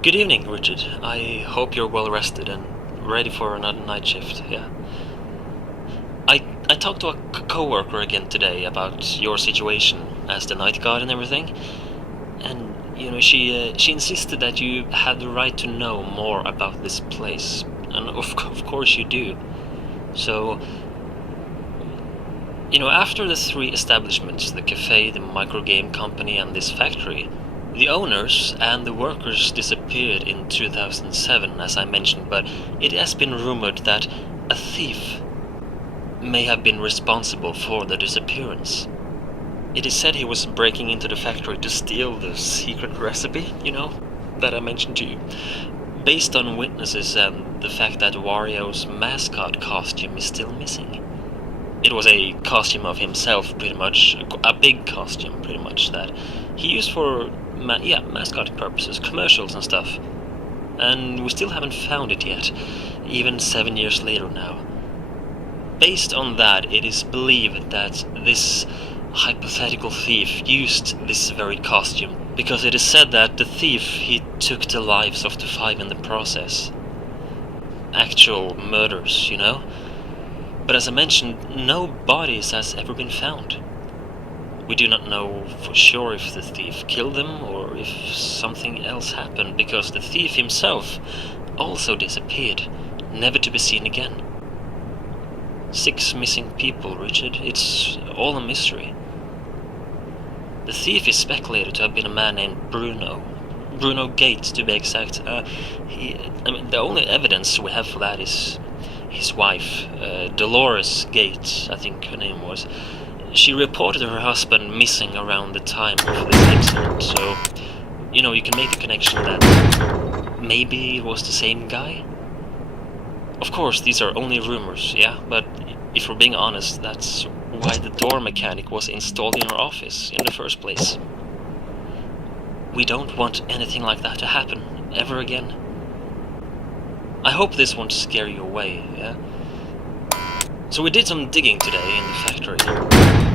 Good evening, Richard. I hope you're well rested and ready for another night shift, yeah. I talked to a co-worker again today about your situation as the night guard and everything, and, she insisted that you have the right to know more about this place, and of course you do. So, after the three establishments, the cafe, the microgame company, and this factory, the owners and the workers disappeared in 2007, as I mentioned, but it has been rumored that a thief may have been responsible for the disappearance. It is said he was breaking into the factory to steal the secret recipe, that I mentioned to you. Based on witnesses and the fact that Wario's mascot costume is still missing. It was a costume of himself, pretty much, a big costume, pretty much, that he used for, mascot purposes, commercials and stuff. And we still haven't found it yet, even 7 years later now. Based on that, it is believed that this hypothetical thief used this very costume, because it is said that the thief, he took the lives of the 5 in the process. Actual murders, But as I mentioned, no bodies has ever been found. We do not know for sure if the thief killed them or if something else happened, because the thief himself also disappeared, never to be seen again. 6 missing people, Richard. It's all a mystery. The thief is speculated to have been a man named Bruno. Bruno Gates, to be exact. The only evidence we have for that is his wife, Dolores Gates, I think her name was. She reported her husband missing around the time of this incident, so, you can make the connection that maybe it was the same guy? Of course, these are only rumors, yeah, but if we're being honest, that's why the door mechanic was installed in our office in the first place. We don't want anything like that to happen, ever again. I hope this won't scare you away, yeah? So we did some digging today in the factory.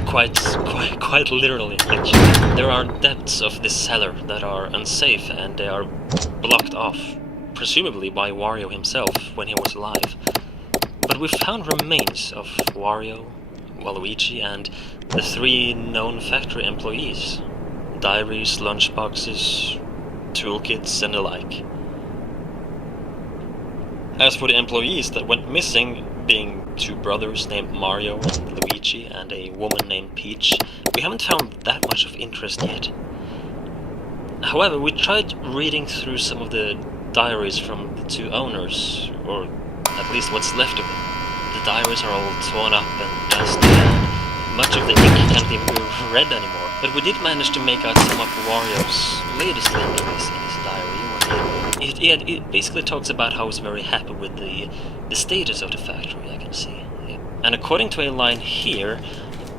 Quite literally, actually. There are depths of this cellar that are unsafe, and they are blocked off, presumably by Wario himself when he was alive. But we found remains of Wario, Waluigi, and the 3 known factory employees. Diaries, lunchboxes, toolkits, and the like. As for the employees that went missing, being 2 brothers named Mario and Luigi and a woman named Peach, we haven't found that much of interest yet. However, we tried reading through some of the diaries from the 2 owners, or at least what's left of them. The diaries are all torn up and dusty, and much of the ink can't even be read anymore. But we did manage to make out some of Wario's latest entries in his diary. It basically talks about how he's very happy with the status of the factory, I can see. Yeah. And according to a line here,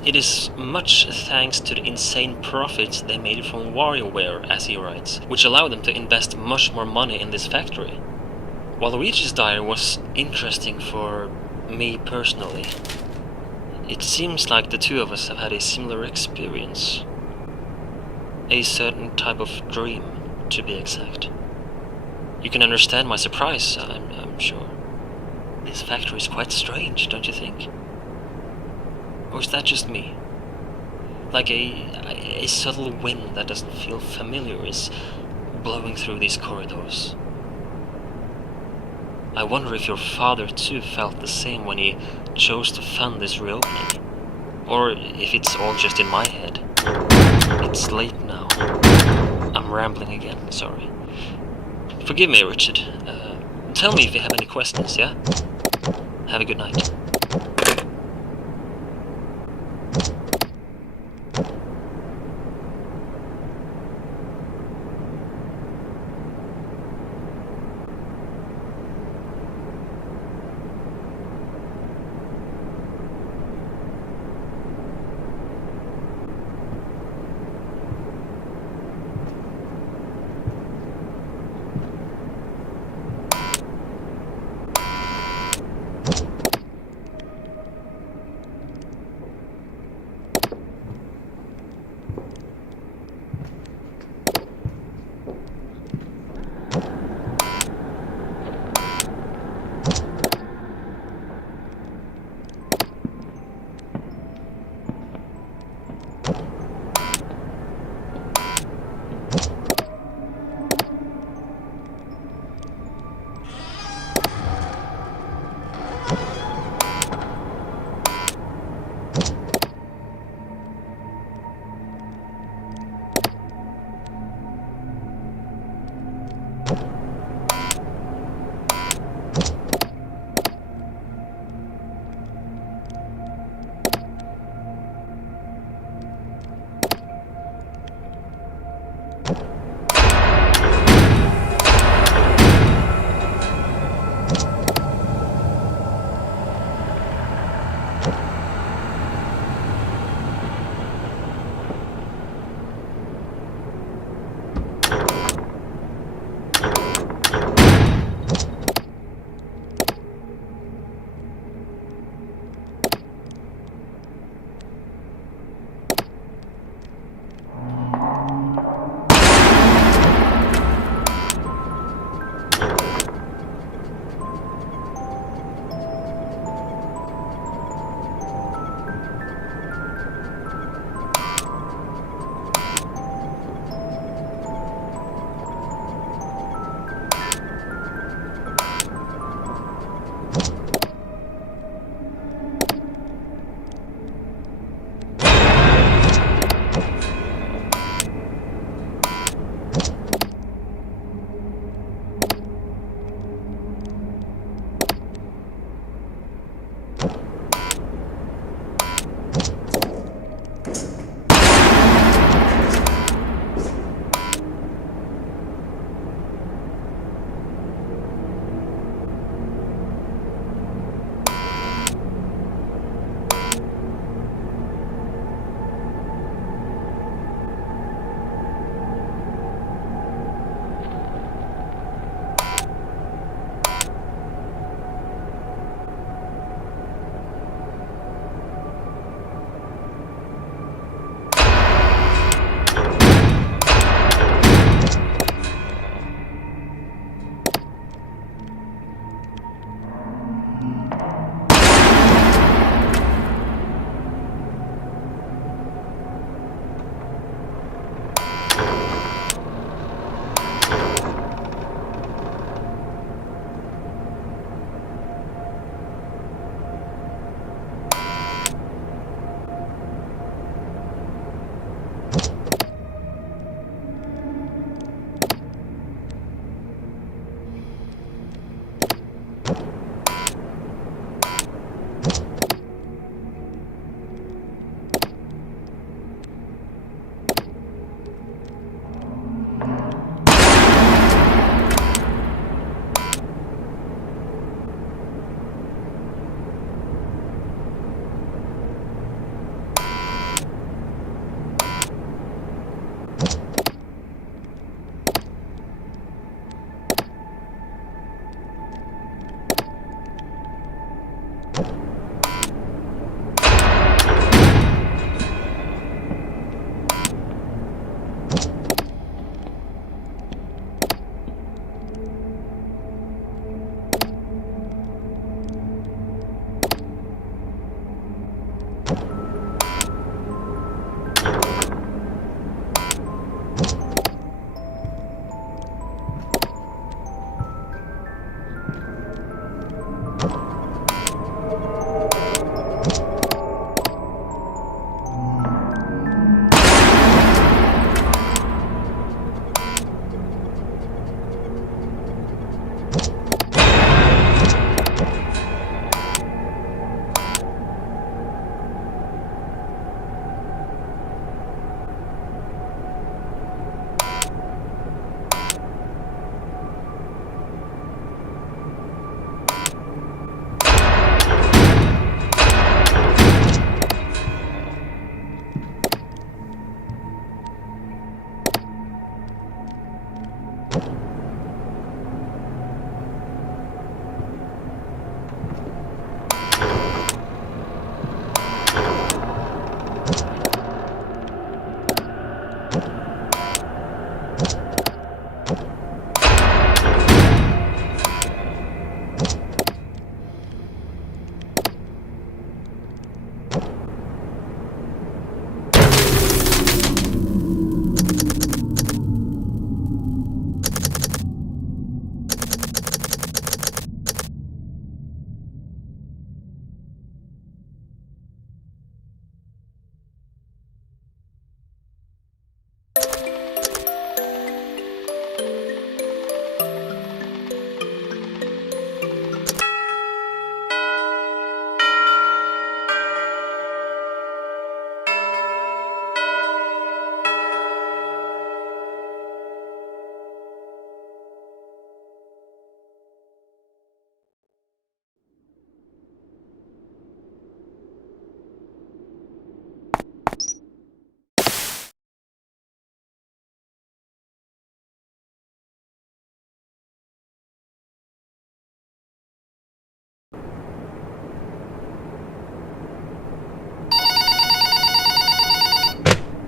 it is much thanks to the insane profits they made from WarioWare, as he writes, which allowed them to invest much more money in this factory. Waluigi's diary was interesting for me personally. It seems like the 2 of us have had a similar experience. A certain type of dream, to be exact. You can understand my surprise, I'm sure. This factory is quite strange, don't you think? Or is that just me? Like a subtle wind that doesn't feel familiar is blowing through these corridors. I wonder if your father too felt the same when he chose to fund this reopening. Or if it's all just in my head. It's late now. I'm rambling again, sorry. Forgive me, Richard. Tell me if you have any questions, yeah? Have a good night.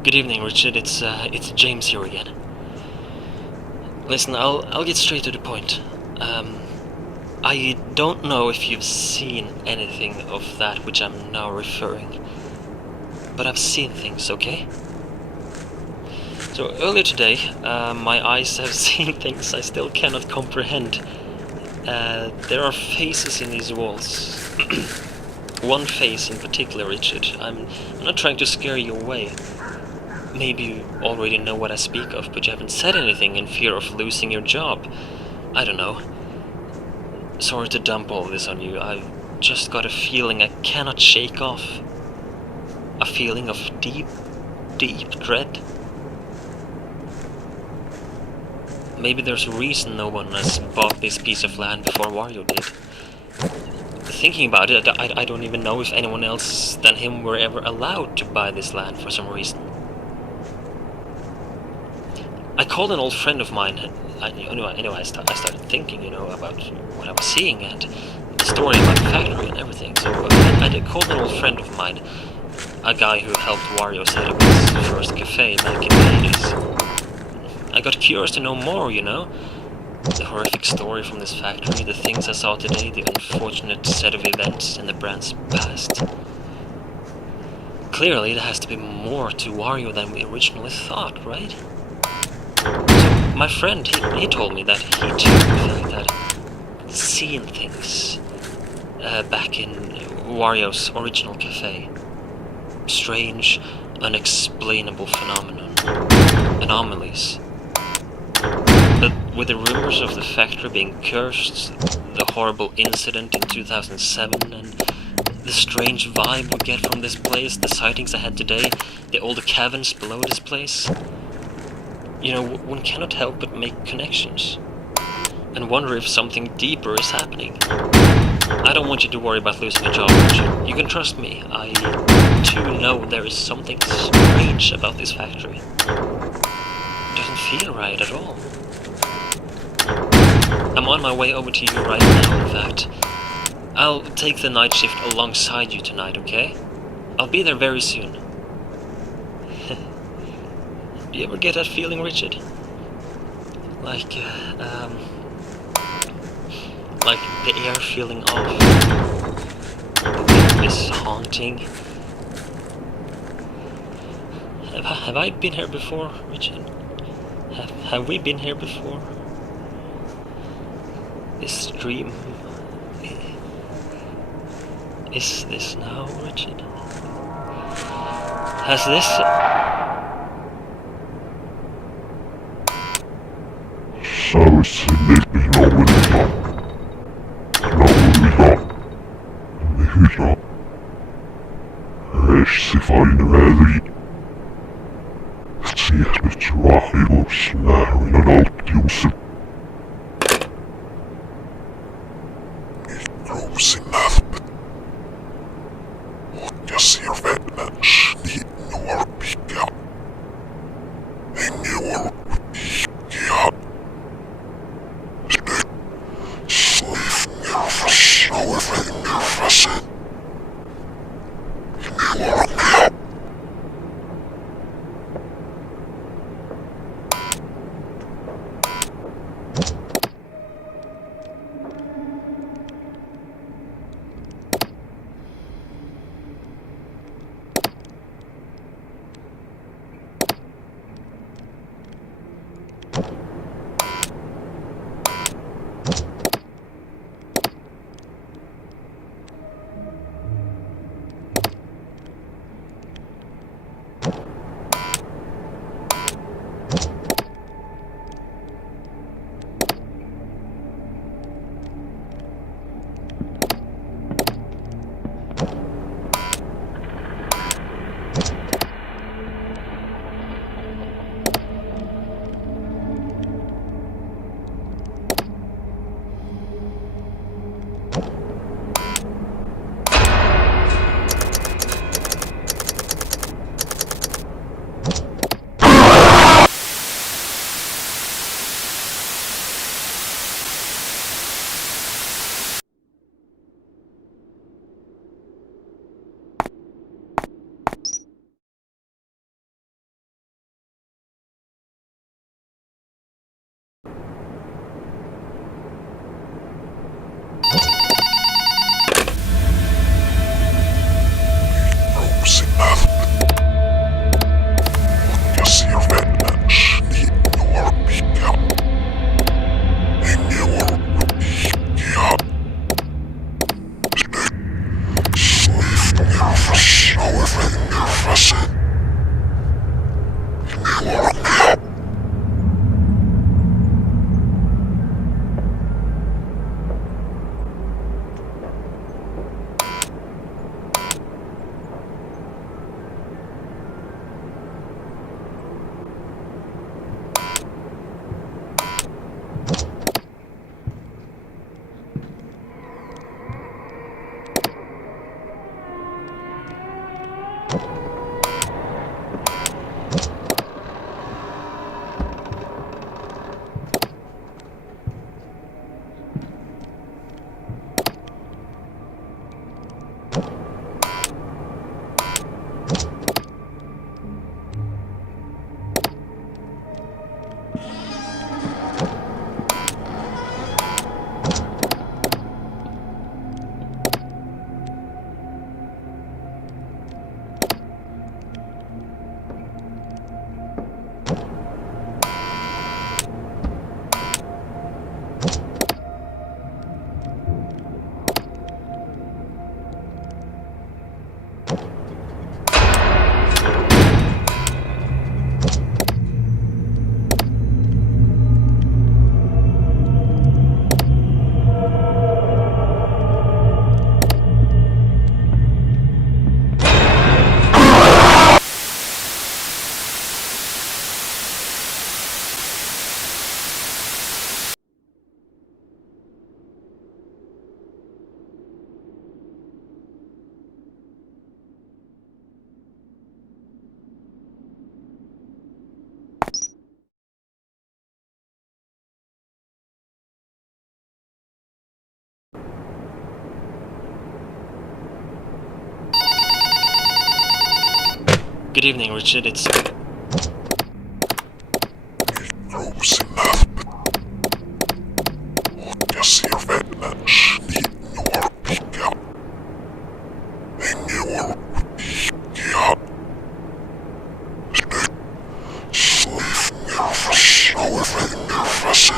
Good evening, Richard. It's James here again. Listen, I'll get straight to the point. I don't know if you've seen anything of that which I'm now referring, but I've seen things, okay? So earlier today, my eyes have seen things I still cannot comprehend. There are faces in these walls. One face in particular, Richard. I'm not trying to scare you away. Maybe you already know what I speak of, but you haven't said anything in fear of losing your job. I don't know. Sorry to dump all this on you. I've just got a feeling I cannot shake off. A feeling of deep, deep dread. Maybe there's a reason no one has bought this piece of land before Wario did. Thinking about it, I don't even know if anyone else than him were ever allowed to buy this land for some reason. I called an old friend of mine. I started thinking, about what I was seeing and the story about the factory and everything. So I called an old friend of mine, a guy who helped Wario set up his first cafe back in the 80s. I got curious to know more, the horrific story from this factory, the things I saw today, the unfortunate set of events in the brand's past. Clearly, there has to be more to Wario than we originally thought, right? So, my friend, he told me that he too had seen things back in Wario's original cafe. Strange, unexplainable anomalies. But with the rumors of the factory being cursed, the horrible incident in 2007, and the strange vibe we get from this place, the sightings I had today, the old caverns below this place. You know, one cannot help but make connections, and wonder if something deeper is happening. I don't want you to worry about losing a job, Richard. You can trust me. I, too, know there is something strange about this factory. It doesn't feel right at all. I'm on my way over to you right now, in fact. I'll take the night shift alongside you tonight, okay? I'll be there very soon. Do you ever get that feeling, Richard? Like the air feeling off. The wind is haunting. Have I been here before, Richard? Have we been here before? This dream... Is this now, Richard? Has this... Savage make me know when Hyra. Hessi fine vädri. Siehnyt rahivus nährinä nauttiusen. Ikrousi nähpät. Ja sirvenä sniinuor pikä. Hengiuor pikä. Sleif nervous, however nervous. Good evening, Richard. It's... Gross enough, but jag ser vänner slinor pigga. Hänger pigga. Slifningar fastnar vänner fast.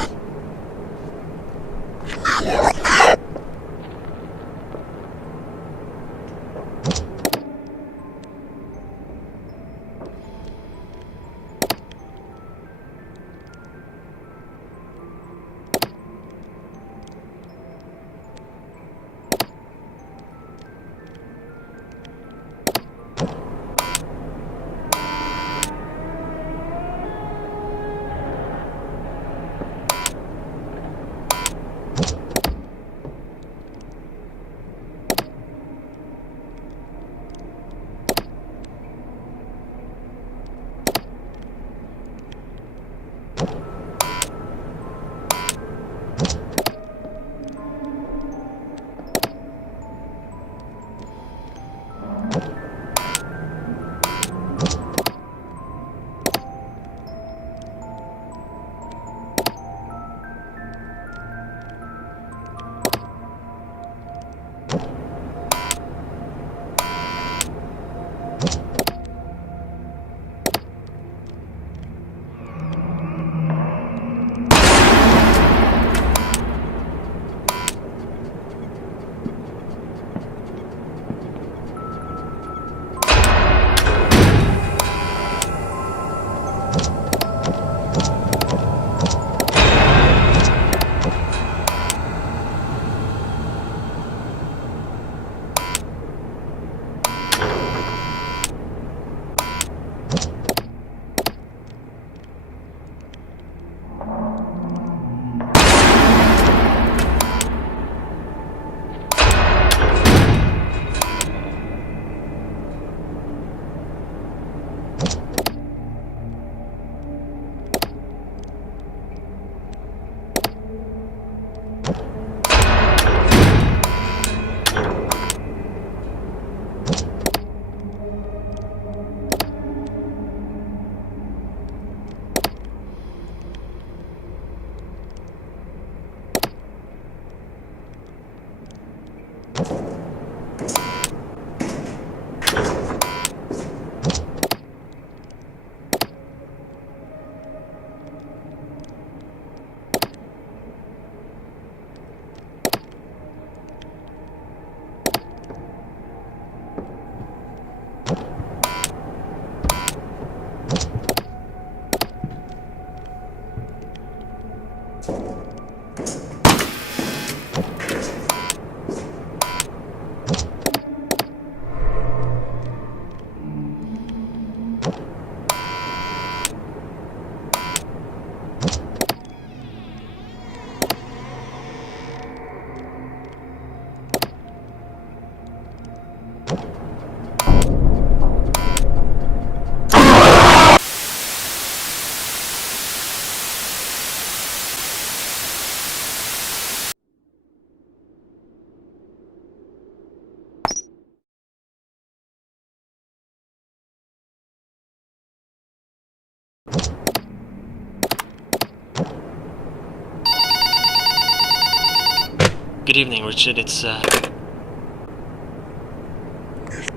Good evening, Richard. It's,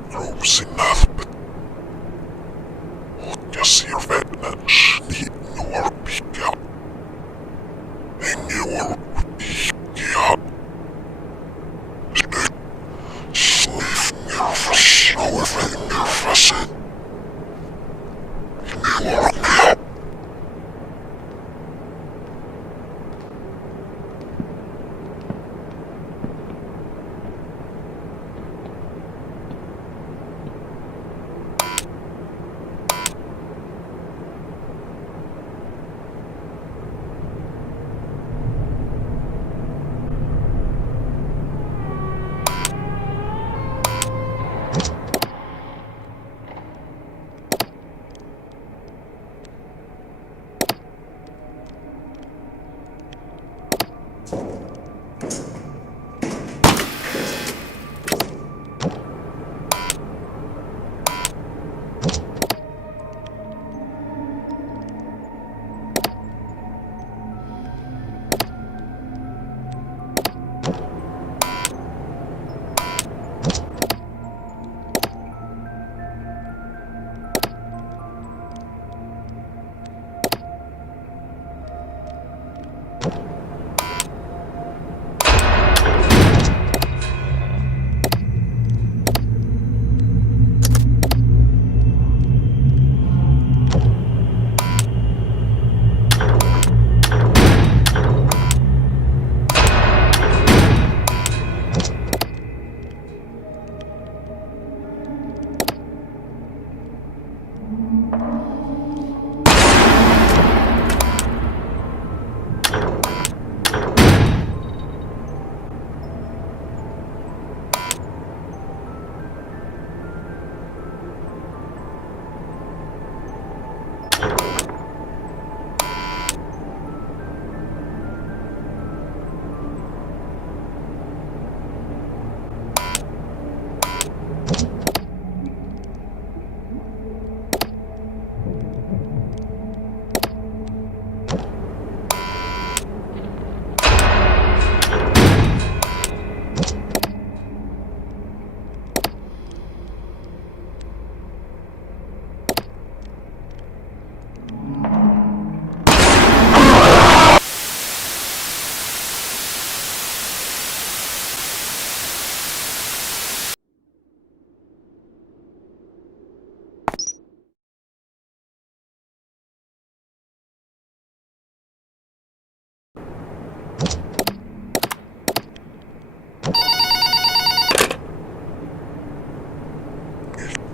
Gross enough, but jag ser vänner slinor pigga. Hänger pigga. Slifningar fastnar vänner fast.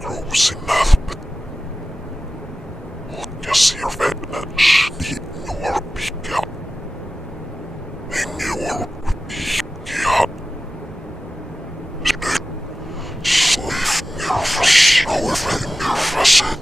Rosin helpet. Och jag ser vännen slitnår pigga. Ängår pigga. Sniffar fast och vänder fast.